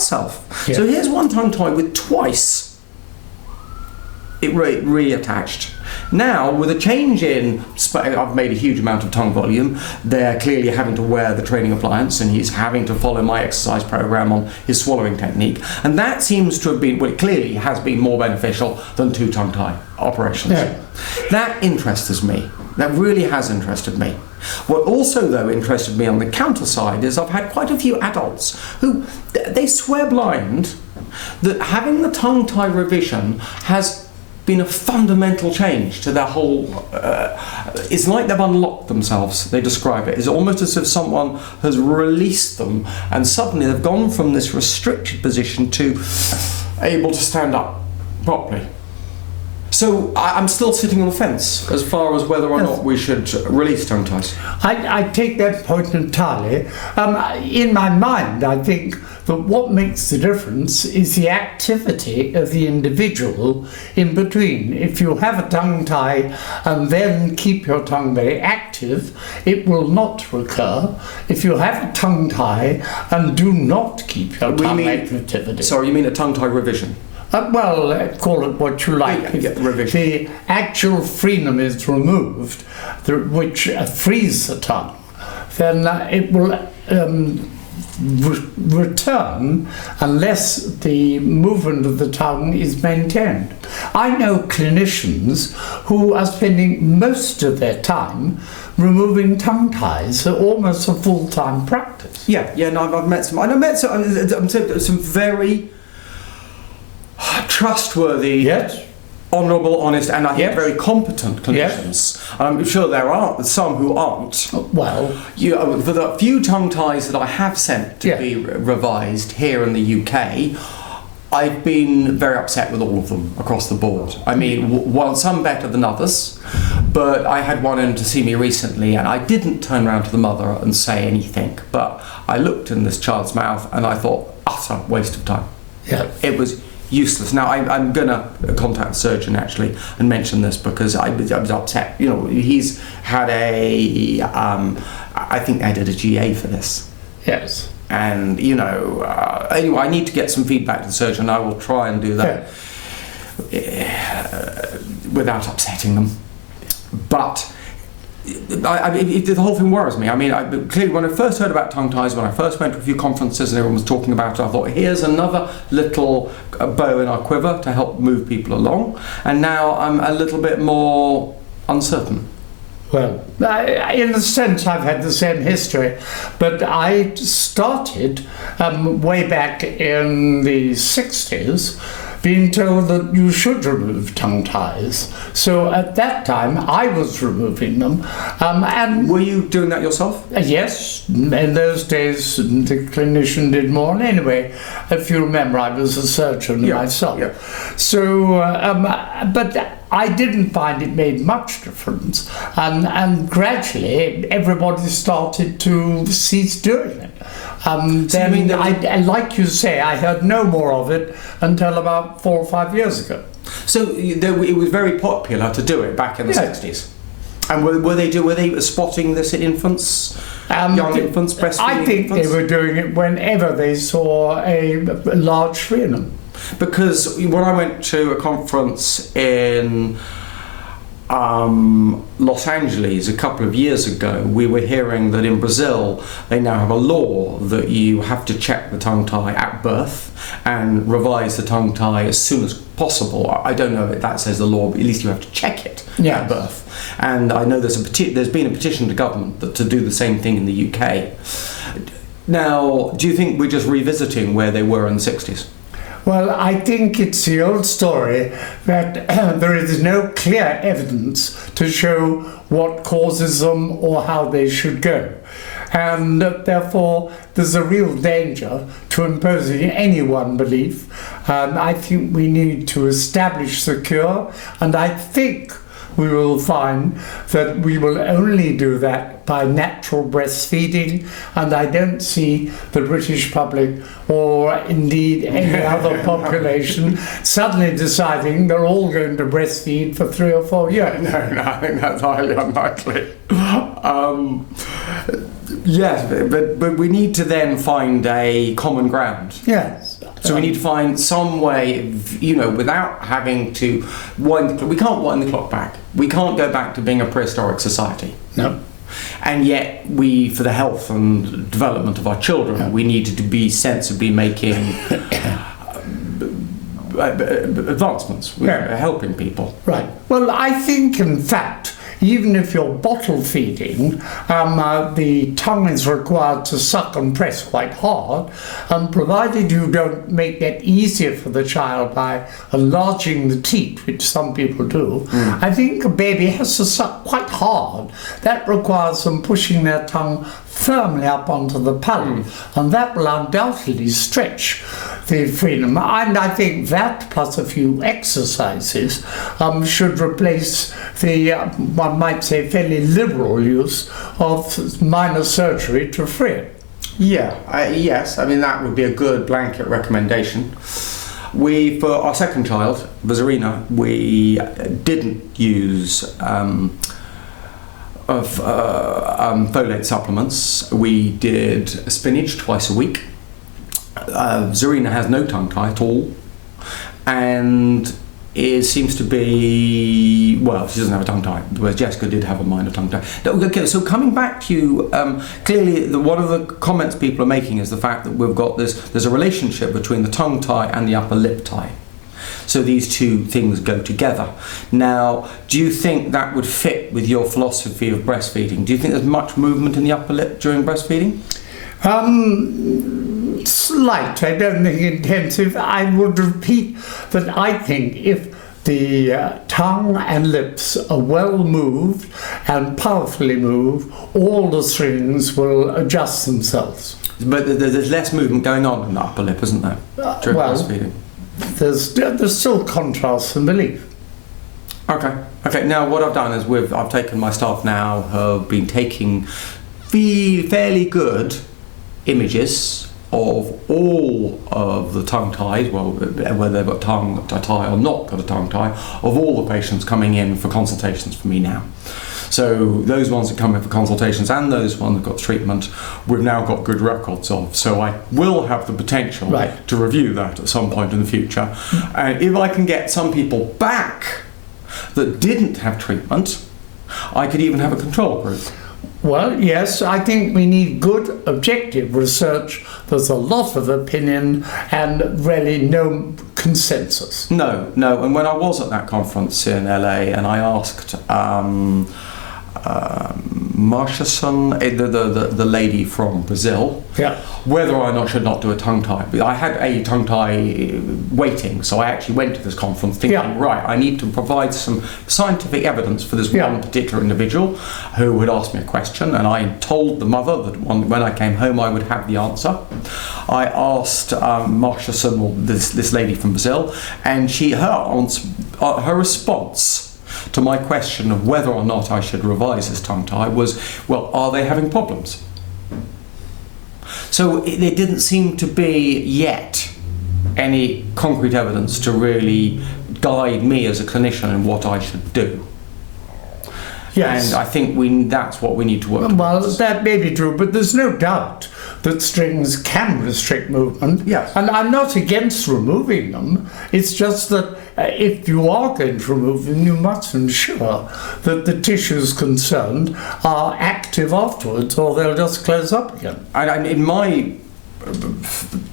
itself. Yeah. So here's one tongue tie with twice it reattached. Now, with a change in, I've made a huge amount of tongue volume, they're clearly having to wear the training appliance and he's having to follow my exercise program on his swallowing technique. And that seems to have been, well, it clearly has been more beneficial than 2 tongue tie operations. Yeah. That interests me. That really has interested me. What also, though, interested me on the counter side is I've had quite a few adults who, they swear blind that having the tongue tie revision has been a fundamental change to their whole, it's like they've unlocked themselves, they describe it. It's almost as if someone has released them and suddenly they've gone from this restricted position to able to stand up properly. So I'm still sitting on the fence as far as whether or not we should release tongue ties. I take that point entirely. In my mind, I think that what makes the difference is the activity of the individual in between. If you have a tongue tie and then keep your tongue very active, it will not recur. If you have a tongue tie and do not keep your tongue activity. Sorry, you mean a tongue tie revision? Well, call it what you like. Yeah, revision. The actual frenum is removed, which frees the tongue. Then it will return unless the movement of the tongue is maintained. I know clinicians who are spending most of their time removing tongue ties, so almost a full-time practice. Yeah, no, I've met some. I've met some very trustworthy, Yes. honourable, honest, and I think Yes. very competent clinicians. I'm sure there are some who aren't. Well, For the few tongue ties that I have sent to Yeah. be revised here in the UK, I've been very upset with all of them across the board. I mean, some better than others, but I had one in to see me recently and I didn't turn around to the mother and say anything, but I looked in this child's mouth and I thought, utter waste of time. yeah. It was useless. Now I'm gonna contact the surgeon actually and mention this because I was upset. You know, he's had I think they did a GA for this. Yes. And you know, anyway, I need to get some feedback to the surgeon. I will try and do that without upsetting them. But the whole thing worries me. I mean, clearly when I first heard about tongue ties, when I first went to a few conferences and everyone was talking about it, I thought, here's another little bow in our quiver to help move people along. And now I'm a little bit more uncertain. Well, in a sense, I've had the same history, but I started way back in the 60s being told that you should remove tongue ties. So at that time, I was removing them. And were you doing that yourself? Yes, in those days, the clinician did more. And anyway, if you remember, I was a surgeon myself. Yeah. So, but I didn't find it made much difference. And gradually, everybody started to cease doing it. Then, like you say, I heard no more of it until about 4 or 5 years ago. So it was very popular to do it back in the 60s. And were they spotting this in infants, young infants, breastfeeding I think infants? they were doing it whenever they saw a large frenum. Because when I went to a conference in Los Angeles a couple of years ago, we were hearing that in Brazil they now have a law that you have to check the tongue tie at birth and revise the tongue tie as soon as possible. I don't know if that says the law, but at least you have to check it at birth. And I know there's been a petition to government to do the same thing in the UK. Now, do you think we're just revisiting where they were in the 60s? Well, I think it's the old story that there is no clear evidence to show what causes them or how they should go. And therefore, there's a real danger to imposing any one belief. I think we need to establish the cure, and I think we will find that we will only do that by natural breastfeeding, and I don't see the British public, or indeed any other population, suddenly deciding they're all going to breastfeed for 3 or 4 years. No, I think that's highly unlikely. Yes, but we need to then find a common ground. Yes. So we need to find some way, without having to wind the clock. We can't wind the clock back. We can't go back to being a prehistoric society. No. And yet for the health and development of our children, we needed to be sensibly making advancements, helping people. Right. Well, I think, in fact, even if you're bottle feeding, the tongue is required to suck and press quite hard, and provided you don't make that easier for the child by enlarging the teeth, which some people do, I think a baby has to suck quite hard. That requires them pushing their tongue firmly up onto the palate, and that will undoubtedly stretch the freedom. And I think that, plus a few exercises, should replace the, one might say, fairly liberal use of minor surgery to free it. Yes, I mean that would be a good blanket recommendation. For our second child, Vazarina, we didn't use folate supplements. We did spinach twice a week. Zarina has no tongue tie at all, and it seems to be, well, she doesn't have a tongue tie, whereas Jessica did have a minor tongue tie. Okay, so coming back to you, clearly one of the comments people are making is the fact that we've got there's a relationship between the tongue tie and the upper lip tie. So these two things go together. Now, do you think that would fit with your philosophy of breastfeeding? Do you think there's much movement in the upper lip during breastfeeding? Slight, I don't think intensive. I would repeat that I think if the tongue and lips are well moved and powerfully moved, all the strings will adjust themselves. But there's less movement going on in the upper lip, isn't there, during breastfeeding? There's still contrast and relief. Okay. Now what I've done is I've taken my staff now have been taking fairly good images of all of the tongue ties, well, whether they've got tongue tie or not got a tongue tie, of all the patients coming in for consultations for me now. So those ones that come in for consultations and those ones that got treatment, we've now got good records of. So I will have the potential to review that at some point in the future. And if I can get some people back that didn't have treatment, I could even have a control group. Well, yes, I think we need good objective research. There's a lot of opinion and really no consensus. No. And when I was at that conference in LA and I asked Marciason, the lady from Brazil, whether or not I should not do a tongue tie. I had a tongue tie waiting, so I actually went to this conference thinking, right, I need to provide some scientific evidence for this one particular individual who had asked me a question, and I told the mother that when I came home I would have the answer. I asked Marciason, or this lady from Brazil, and her response to my question of whether or not I should revise this tongue tie was, well, are they having problems? So there didn't seem to be yet any concrete evidence to really guide me as a clinician in what I should do. Yes. And I think that's what we need to work towards. Well, that may be true, but there's no doubt that strings can restrict movement. Yes. And I'm not against removing them. It's just that if you are going to remove them, you must ensure that the tissues concerned are active afterwards, or they'll just close up again. And in my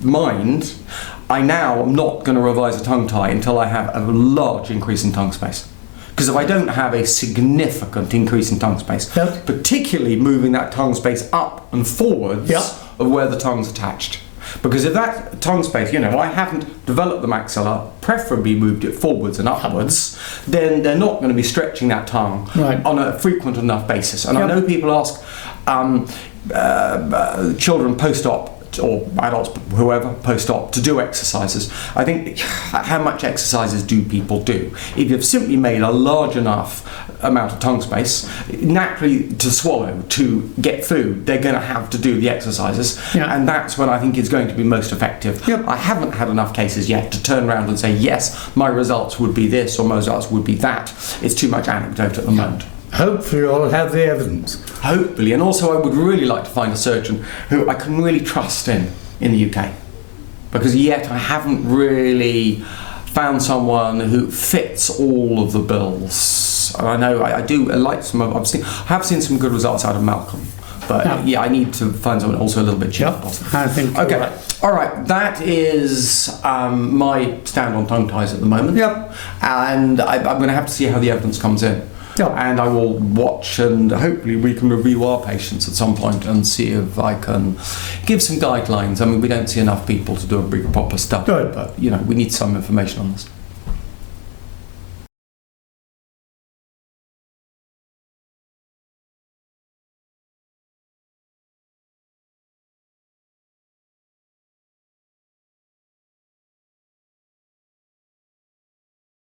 mind, I now am not going to revise a tongue tie until I have a large increase in tongue space. Because if I don't have a significant increase in tongue space, particularly moving that tongue space up and forwards of where the tongue's attached. Because if that tongue space, I haven't developed the maxilla, preferably moved it forwards and upwards, then they're not going to be stretching that tongue on a frequent enough basis. And I know people ask children post-op, or adults, whoever, post-op, to do exercises. I think, how much exercises do people do? If you've simply made a large enough amount of tongue space, naturally to swallow, to get food, they're going to have to do the exercises, and that's when I think it's going to be most effective. I haven't had enough cases yet to turn around and say, yes, my results would be this, or my results would be that. It's too much anecdote at the moment. Hopefully I'll have the evidence. Hopefully, and also I would really like to find a surgeon who I can really trust in the UK, because yet I haven't really found someone who fits all of the bills. And I know I like some of, I have seen some good results out of Malcolm, but I need to find someone also a little bit cheaper. I think okay. All right, that is my stand on tongue ties at the moment. And I'm going to have to see how the evidence comes in. And I will watch, and hopefully we can review our patients at some point and see if I can give some guidelines. I mean, we don't see enough people to do a big proper study, but we need some information on this.